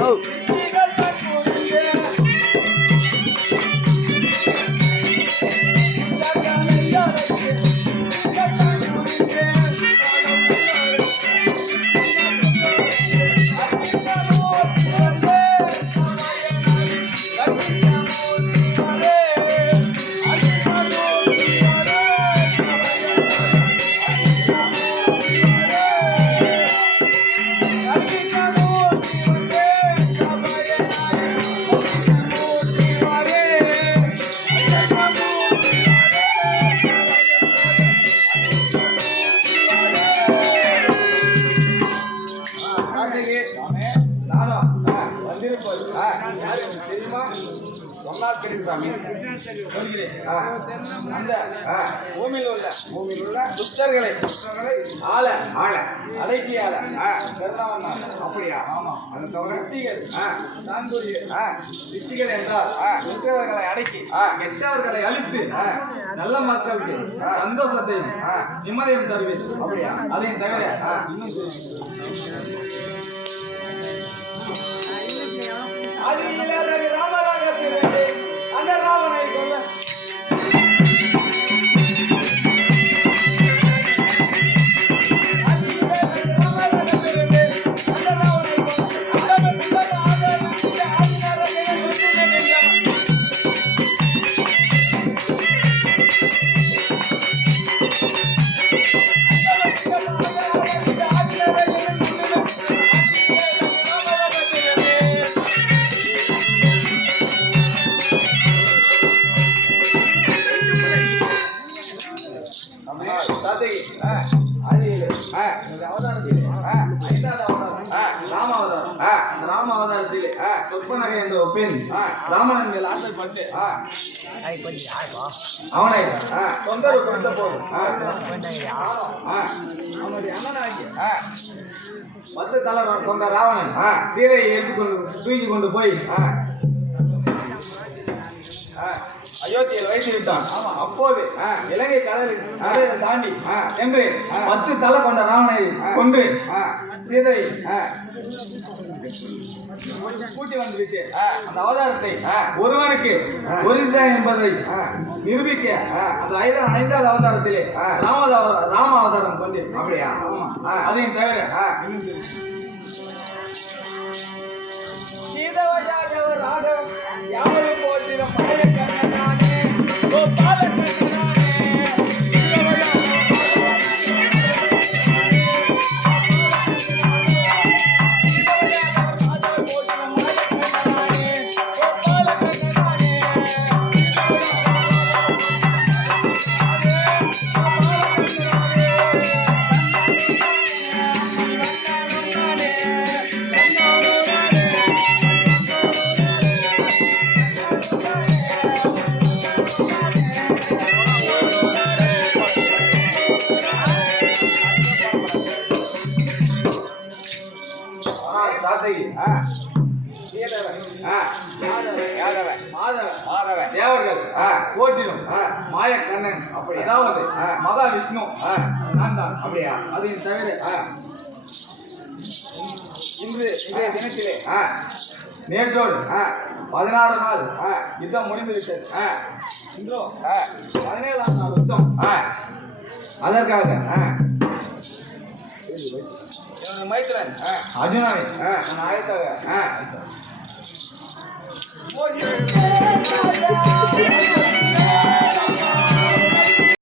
Oh. தெரியுமா சொன்னார் தெரியும் சாமி சொல்கிறேன் அந்த பூமியில் உள்ள பூமியில் உள்ள துஷ்டர்களை ஆள ஆள அடக்கியால கருணாவன் அப்படியா ஆமா அது தவிர திட்டிகள் நான்குரிய திட்டிகள் என்றால் துஷ்டர்களை அடக்கி கெட்டவர்களை அழித்து நல்ல மக்களுக்கு சந்தோஷத்தையும் நிம்மதியும் தருவேன் அப்படியா அதையும் தவிர இன்னும் அவதாரத்திலே சொற்பனகை என்ற ஒரு பெண் ராமனின் மேல் ஆசைப்பட்டு அவனை தொந்தரவு கொடுத்த போது அவனுடைய அண்ணனாகிய பத்து தலை கொண்ட ராவணன் சீதையை எடுத்துக்கொண்டு தூக்கி கொண்டு அயோத்தியில் வைத்து விட்டான் அப்போது இலங்கை கடலை தாண்டி சென்று பத்து தலை கொண்ட ராவனை கொன்று சீதை கூட்டி வந்து விட்டு அந்த அவதாரத்தை ஒருவனுக்கு ஒருதான் என்பதை நிரூபிக்க அந்த ஐந்து ஐந்தாவது அவதாரத்திலே ராம ராம அவதாரம் கொண்டு அப்படியா? அதையும் தவிர சீதவஜாதவர் ராகவம் யாவரும் போற்றிடும் மாய Thank you. மாதவன். தேவர்கள். போட்டிலும் மாய கண்ணன் அதாவது மகா விஷ்ணு நான் தான் அப்படியா? அதையும் தவிர இன்று இன்றைய தினத்திலே நேற்றோடு பதினாறு நாள். யுத்தம் முடிந்துவிட்டது. இன்றோ பதினேழாம் நாள் யுத்தம். அதற்காக ಮೈತ್ರನ್ ಅರ್ಜುನ ಆಯ್ತಾಗ ಆಯ್ತಾಗ